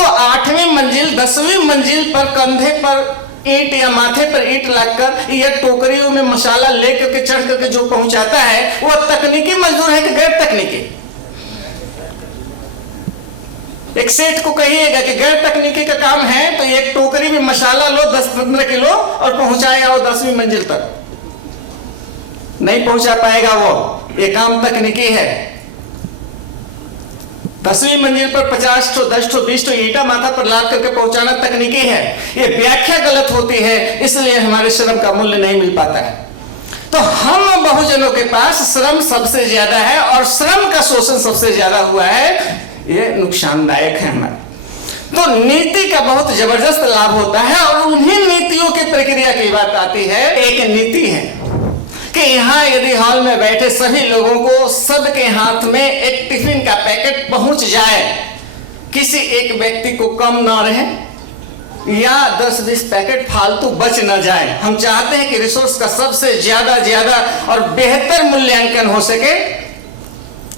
तो 8वीं मंजिल 10वीं मंजिल पर कंधे पर ईंट या माथे पर ईंट लगकर या टोकरियों में मसाला लेकर के चढ़ करके जो पहुंचाता है वो तकनीकी मजदूर है कि गैर तकनीकी? एक सेठ को कहिएगा कि गैर तकनीकी का काम है तो एक टोकरी में मसाला लो 10-15 किलो और पहुंचाएगा वो 10वीं मंजिल तक, नहीं पहुंचा पाएगा वो। ये काम तकनीकी है। 10वीं मंजिल पर 50 ठो 10 ठो 20 ठो ईंटा माथा पर लाद करके पहुंचाना तकनीकी है। ये व्याख्या गलत होती है, इसलिए हमारे श्रम का मूल्य नहीं मिल पाता है। तो हम बहुजनों के पास श्रम सबसे ज्यादा है और श्रम का शोषण सबसे ज्यादा हुआ है। ये नुकसानदायक है हमारे। तो नीति का बहुत जबरदस्त लाभ होता है और उन्हीं नीतियों की प्रक्रिया की बात आती है। एक नीति है कि यहाँ यदि हॉल में बैठे सभी लोगों को सबके हाथ में एक टिफिन का पैकेट पहुंच जाए, किसी एक व्यक्ति को कम ना रहे या 10-20 पैकेट फालतू बच न जाए। हम चाहते हैं कि रिसोर्स का सबसे ज्यादा और बेहतर मूल्यांकन हो सके,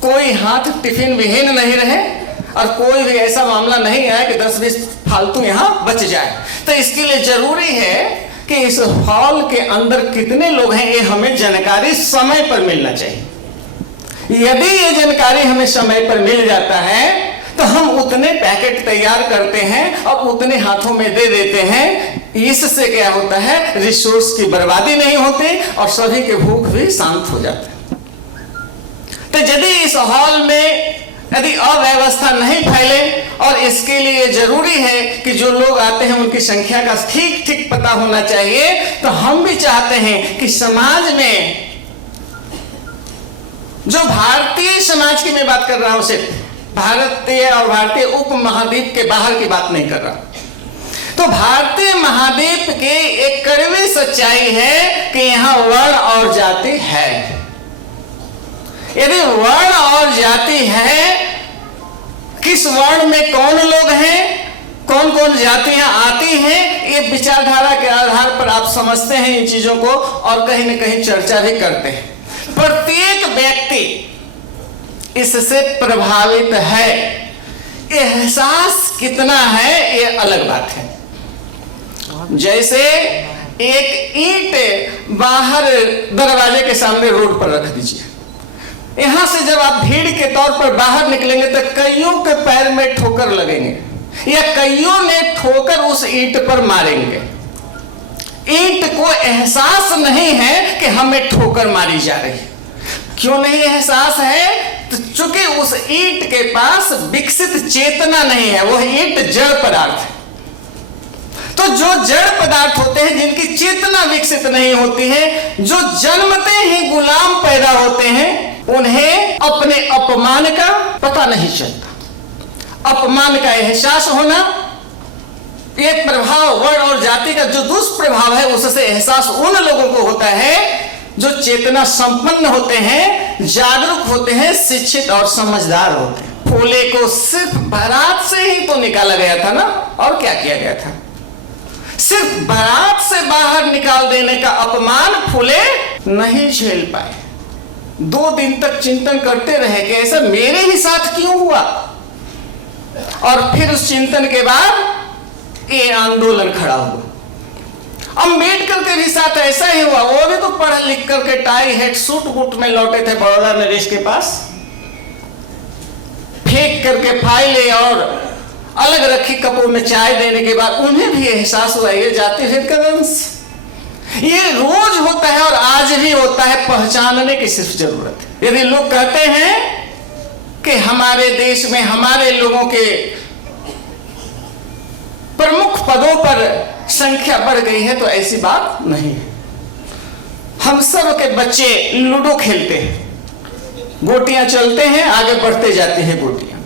कोई हाथ टिफिन विहीन नहीं रहे और कोई भी ऐसा मामला नहीं आए कि 10-20 फालतू यहाँ बच जाए। तो इसके लिए जरूरी है कि इस हॉल के अंदर कितने लोग हैं ये हमें जानकारी समय पर मिलना चाहिए। यदि ये जानकारी हमें समय पर मिल जाता है तो हम उतने पैकेट तैयार करते हैं और उतने हाथों में दे देते हैं। इससे क्या होता है, रिसोर्स की बर्बादी नहीं होती और सभी के भूख भी शांत हो जाते हैं। तो यदि इस हॉल में यदि अव्यवस्था नहीं फैले, और इसके लिए जरूरी है कि जो लोग आते हैं उनकी संख्या का ठीक ठीक पता होना चाहिए। तो हम भी चाहते हैं कि समाज में जो भारतीय समाज की मैं बात कर रहा हूं, सिर्फ भारतीय और भारतीय उपमहाद्वीप के बाहर की बात नहीं कर रहा। तो भारतीय महाद्वीप की एक कड़वी सच्चाई है कि यहां वर्ण और जाति है। यदि वर्ण और जाति है, किस वर्ण में कौन लोग हैं, कौन कौन जातियां आती हैं, ये विचारधारा के आधार पर आप समझते हैं इन चीजों को और कहीं न कहीं चर्चा भी करते हैं। प्रत्येक व्यक्ति इससे प्रभावित है। एहसास कितना है ये अलग बात है। जैसे एक ईंट बाहर दरवाजे के सामने रोड पर रख दीजिए, यहां से जब आप भीड़ के तौर पर बाहर निकलेंगे तो कईयों के पैर में ठोकर लगेंगे या कईयों ने ठोकर उस ईंट पर मारेंगे। ईंट को एहसास नहीं है कि हमें ठोकर मारी जा रही है। क्यों नहीं एहसास है? तो चूंकि उस ईंट के पास विकसित चेतना नहीं है। वह ईंट जड़ पदार्थ है। तो जो जड़ पदार्थ होते हैं, जिनकी चेतना विकसित नहीं होती है, जो जन्मते ही गुलाम पैदा होते हैं, उन्हें अपने अपमान का पता नहीं चलता। अपमान का एहसास होना, ये प्रभाव वर्ण और जाति का जो दुष्प्रभाव है उससे एहसास उन लोगों को होता है जो चेतना संपन्न होते हैं, जागरूक होते हैं, शिक्षित और समझदार होते हैं। फूले को सिर्फ बारात से ही तो निकाला गया था ना, और क्या किया गया था? सिर्फ बारात से बाहर निकाल देने का अपमान फूले नहीं झेल पाए। 2 दिन तक चिंतन करते रहे कि ऐसा मेरे ही साथ क्यों हुआ, और फिर उस चिंतन के बाद ये आंदोलन खड़ा हुआ। अम्बेडकर के भी साथ ऐसा ही हुआ। वो भी तो पढ़ लिख करके टाई हेड सूट बूट में लौटे थे बड़ौदा नरेश के पास, फेंक करके फाइलें और अलग रखी कपों में चाय देने के बाद उन्हें भी एहसास हुआ ये जाति भेद का दंश। ये रोज होता है और आज भी होता है, पहचानने की सिर्फ जरूरत है। यदि लोग कहते हैं कि हमारे देश में हमारे लोगों के प्रमुख पदों पर संख्या बढ़ गई है, तो ऐसी बात नहीं है। हम सब के बच्चे लूडो खेलते हैं, गोटियां चलते हैं, आगे बढ़ते जाती है गोटियां।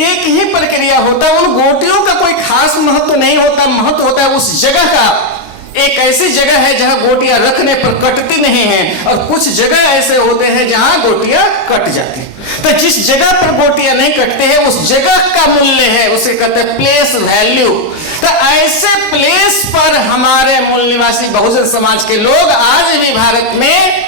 एक ही प्रक्रिया होता है। उन गोटियों का कोई खास महत्व नहीं होता। महत्व होता है उस जगह का। एक ऐसी जगह है जहां गोटियां रखने पर कटती नहीं है, और कुछ जगह ऐसे होते हैं जहां गोटियां कट जाती हैं। तो जिस जगह पर गोटियां नहीं कटते हैं उस जगह का मूल्य है, उसे कहते हैं प्लेस वैल्यू। तो ऐसे प्लेस पर हमारे मूल निवासी बहुजन समाज के लोग आज भी भारत में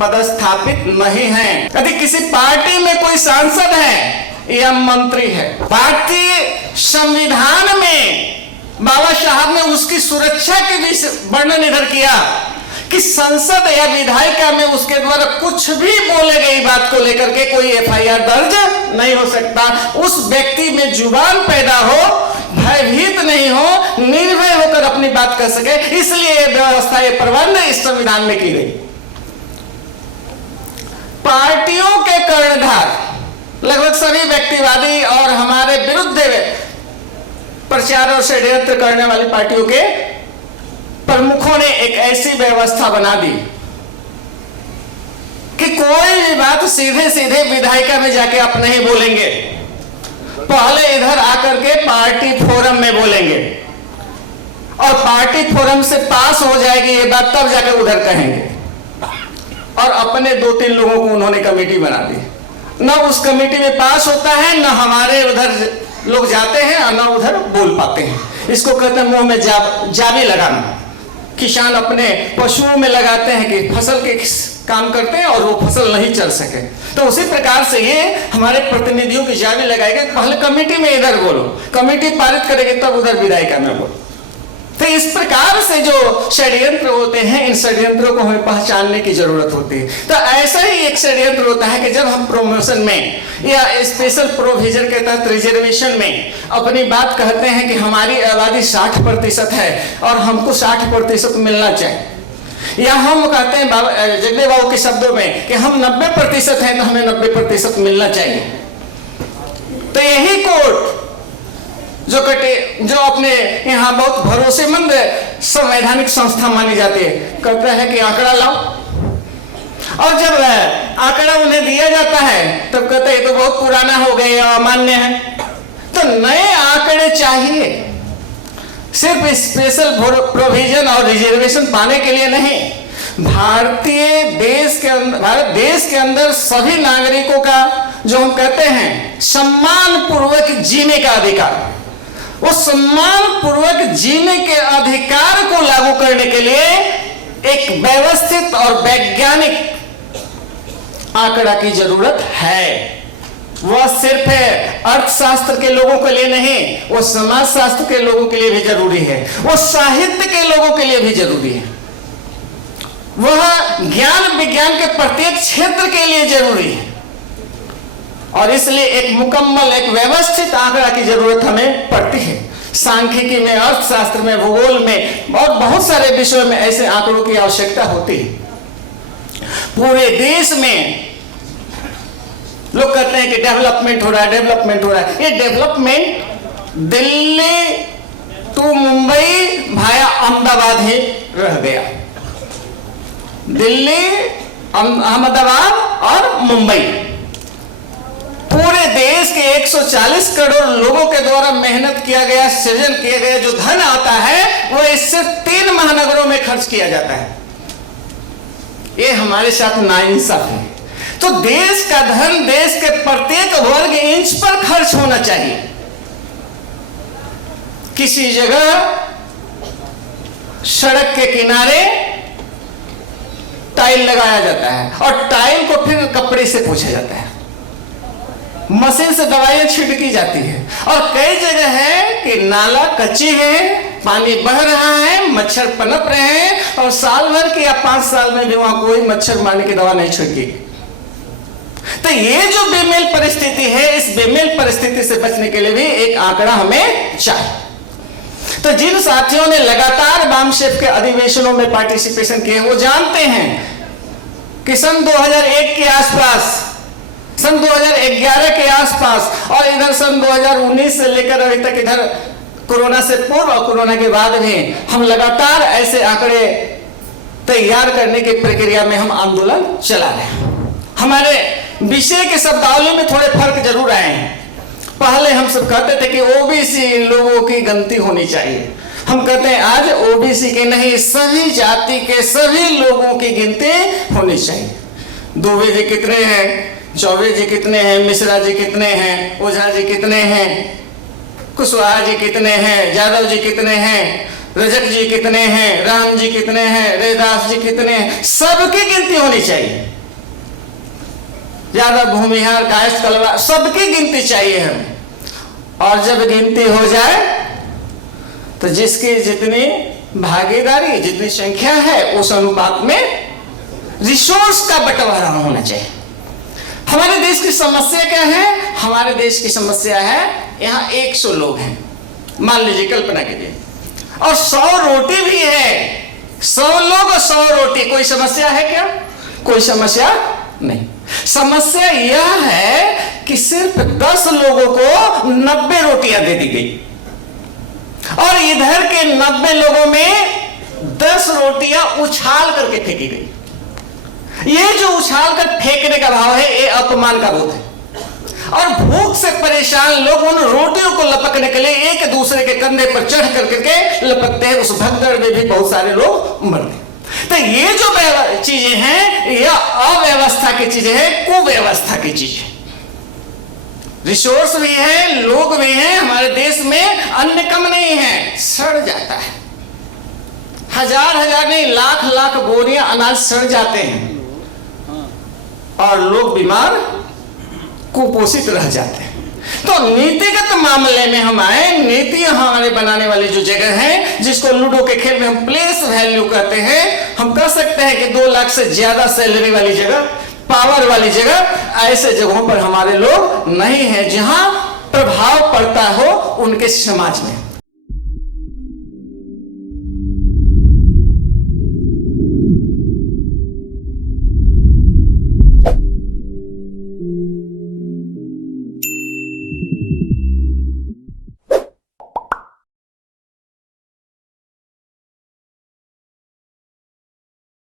पदस्थापित नहीं हैं। यदि किसी पार्टी में कोई सांसद है या मंत्री है, पार्टी संविधान में बाबा साहब ने उसकी सुरक्षा के भी वर्णन इधर किया कि संसद या विधायिका में उसके द्वारा कुछ भी बोले गई बात को लेकर के कोई एफआईआर दर्ज नहीं हो सकता। उस व्यक्ति में जुबान पैदा हो, भयभीत नहीं हो, निर्भय होकर अपनी बात कर सके, इसलिए यह व्यवस्था, ये प्रबंध इस संविधान में की गई। पार्टियों के कर्णधार लगभग सभी व्यक्तिवादी और हमारे विरुद्ध प्रचार और षड्यंत्र करने वाली पार्टियों के प्रमुखों ने एक ऐसी व्यवस्था बना दी कि कोई भी बात सीधे सीधे विधायिका में जाके आप नहीं बोलेंगे, पहले इधर आकर के पार्टी फोरम में बोलेंगे और पार्टी फोरम से पास हो जाएगी ये बात, तब जाकर उधर कहेंगे। और अपने 2-3 लोगों को उन्होंने कमेटी बना दी, न उस कमेटी में पास होता है, न हमारे उधर लोग जाते हैं और न उधर बोल पाते हैं। इसको कहते हैं मुंह में जाबी लगाना। किसान अपने पशुओं में लगाते हैं कि फसल के काम करते हैं और वो फसल नहीं चल सके, तो उसी प्रकार से ये हमारे प्रतिनिधियों की जाबी लगाएगा, पहले कमेटी में इधर बोलो, कमेटी पारित करेगी तब उधर विधायिका में बोलो। तो इस प्रकार से जो षड्यंत्र होते हैं, इन षड्यंत्रों को हमें पहचानने की जरूरत होती है। तो ऐसा ही एक षड्यंत्र होता है कि जब हम प्रमोशन में या स्पेशल प्रोविजन के तहत रिजर्वेशन में अपनी बात कहते हैं कि हमारी आबादी 60% है और हमको 60% मिलना चाहिए, या हम कहते हैं जगदेव बाबू के शब्दों में कि हम 90% हैं तो हमें 90% मिलना चाहिए। तो यही कोर्ट जो अपने यहाँ बहुत भरोसेमंद संवैधानिक संस्था मानी जाती है, कहता है कि आंकड़ा लाओ, और जब आंकड़ा उन्हें दिया जाता है तब कहते हैं ये तो बहुत पुराना हो गया, अमान्य है। तो नए आंकड़े चाहिए, सिर्फ स्पेशल प्रोविजन और रिजर्वेशन पाने के लिए नहीं। भारत देश के अंदर सभी नागरिकों का जो हम कहते हैं सम्मान पूर्वक जीने का अधिकार, उस सम्मान पूर्वक जीने के अधिकार को लागू करने के लिए एक व्यवस्थित और वैज्ञानिक आंकड़ा की जरूरत है। वह सिर्फ अर्थशास्त्र के लोगों के लिए नहीं, वो समाज शास्त्र के लोगों के लिए भी जरूरी है, वो साहित्य के लोगों के लिए भी जरूरी है, वह ज्ञान विज्ञान के प्रत्येक क्षेत्र के लिए जरूरी है। और इसलिए एक मुकम्मल, एक व्यवस्थित आंकड़ा की जरूरत हमें पड़ती है। सांख्यिकी में, अर्थशास्त्र में, भूगोल में और बहुत सारे विषयों में ऐसे आंकड़ों की आवश्यकता होती है। पूरे देश में लोग कहते हैं कि डेवलपमेंट हो रहा है, डेवलपमेंट हो रहा है। ये डेवलपमेंट दिल्ली टू मुंबई भाया अहमदाबाद ही रह गया। दिल्ली, अहमदाबाद और मुंबई, पूरे देश के 140 करोड़ लोगों के द्वारा मेहनत किया गया, सृजन किया गया जो धन आता है वो इससे 3 महानगरों में खर्च किया जाता है। ये हमारे साथ नाइंसाफ है। तो देश का धन देश के प्रत्येक वर्ग इंच पर खर्च होना चाहिए। किसी जगह सड़क के किनारे टाइल लगाया जाता है और टाइल को फिर कपड़े से पोंछा जाता है, मशीन से दवाइयां छिड़की जाती है। और कई जगह है कि नाला कच्ची है, पानी बह रहा है, मच्छर पनप रहे हैं और साल भर के या 5 साल में भी वहां कोई मच्छर मारने की दवा नहीं छिड़की। तो ये जो बेमेल परिस्थिति है, इस बेमेल परिस्थिति से बचने के लिए भी एक आंकड़ा हमें चाहिए। तो जिन साथियों ने लगातार बामशेफ के अधिवेशनों में पार्टिसिपेशन किए वो जानते हैं कि सन 2001 के आसपास, सन 2011 के आसपास और इधर सन 2019 से लेकर अभी तक, इधर कोरोना से पूर्व और कोरोना के बाद भी हम लगातार ऐसे आंकड़े तैयार करने की प्रक्रिया में हम आंदोलन चला रहे हैं। हमारे विषय के शब्दावली में थोड़े फर्क जरूर आए हैं। पहले हम सब कहते थे कि ओबीसी लोगों की गिनती होनी चाहिए, हम कहते हैं आज ओबीसी के नहीं, सभी जाति के सभी लोगों की गिनती होनी चाहिए। दुबे जी कितने हैं, चौबे जी कितने हैं, मिश्रा जी कितने हैं, ओझा जी कितने हैं, कुशवाहा जी कितने हैं, यादव जी कितने हैं, रजक जी कितने हैं, राम जी कितने हैं, रैदास जी कितने हैं, सबकी गिनती होनी चाहिए। यादव, भूमिहार, कायस्थ, कलवा, सबकी गिनती चाहिए हमें। और जब गिनती हो जाए तो जिसकी जितनी भागीदारी, जितनी संख्या है, उस अनुपात में रिसोर्स का बंटवारा होना चाहिए। हमारे देश की समस्या क्या है? हमारे देश की समस्या है, यहाँ 100 लोग हैं, मान लीजिए, कल्पना कीजिए, और 100 रोटी भी है। 100 लोग और 100 रोटी, कोई समस्या है क्या? कोई समस्या नहीं। समस्या यह है कि सिर्फ 10 लोगों को 90 रोटियां दे दी गई और इधर के 90 लोगों में 10 रोटियां उछाल करके फेंकी गई। ये जो उछाल कर फेंकने का भाव है, ये अपमान का बोध है। और भूख से परेशान लोग उन रोटियों को लपकने के लिए एक दूसरे के कंधे पर चढ़ करके लपकते हैं। उस भगदड़ में भी बहुत सारे लोग मर गए। तो ये जो चीजें हैं, यह अव्यवस्था की चीजें हैं, कुव्यवस्था की चीजें। रिसोर्स भी है, लोग भी हैं। हमारे देश में अन्न कम नहीं है, सड़ जाता है। हजार नहीं, लाख लाख बोरियां अनाज सड़ जाते हैं और लोग बीमार, कुपोषित रह जाते हैं। तो नीतिगत मामले में हम आए, नीतियां हमारे बनाने वाली जो जगह है, जिसको लूडो के खेल में हम प्लेस वैल्यू कहते हैं, हम कह सकते हैं कि 2 लाख से ज्यादा सैलरी वाली जगह, पावर वाली जगह, ऐसे जगहों पर हमारे लोग नहीं है जहां प्रभाव पड़ता हो उनके समाज में।